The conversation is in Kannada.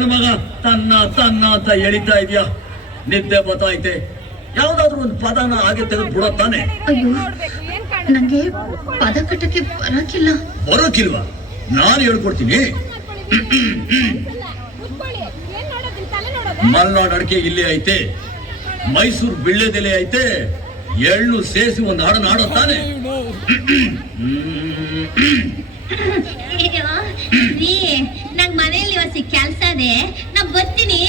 ನನ್ನ ಮಗ ತನ್ನ ತನ್ನ ಅಂತ ಎಳಿತಾ ಇದೆಯಾ? ನಿದ್ದೆ ಬತ್ತಾಯ್ತೆ. ಯಾವ್ದಾದ್ರು ಒಂದು ಪದನ ಹಾಗೆ ತೆಗೆದು ಬಿಡೋತಾನೆ. ಅಯ್ಯೋ, ನಂಗೆ ಪದ ಕಟ್ಟಕ್ಕೆ ಬರೋಕಿಲ್ವಾ? ನಾನು ಹೇಳ್ಕೊಡ್ತೀನಿ. ಮಲ್ನಾಡ್ ಅಡಿಕೆ ಇಲ್ಲೇ ಐತೆ, ಮೈಸೂರು ಬಿಳ್ಳೆದೆಲೆ ಐತೆ, ಎಳ್ಳು ಸೇರಿಸಿ ಒಂದು ಹಾಡನ್ನ ಆಡೋತಾನೆ. ನಂಗ್ ಮನೇಲಿ ಕೆಲ್ಸ ಇದೆ, ನಾ ಬರ್ತೀನಿ.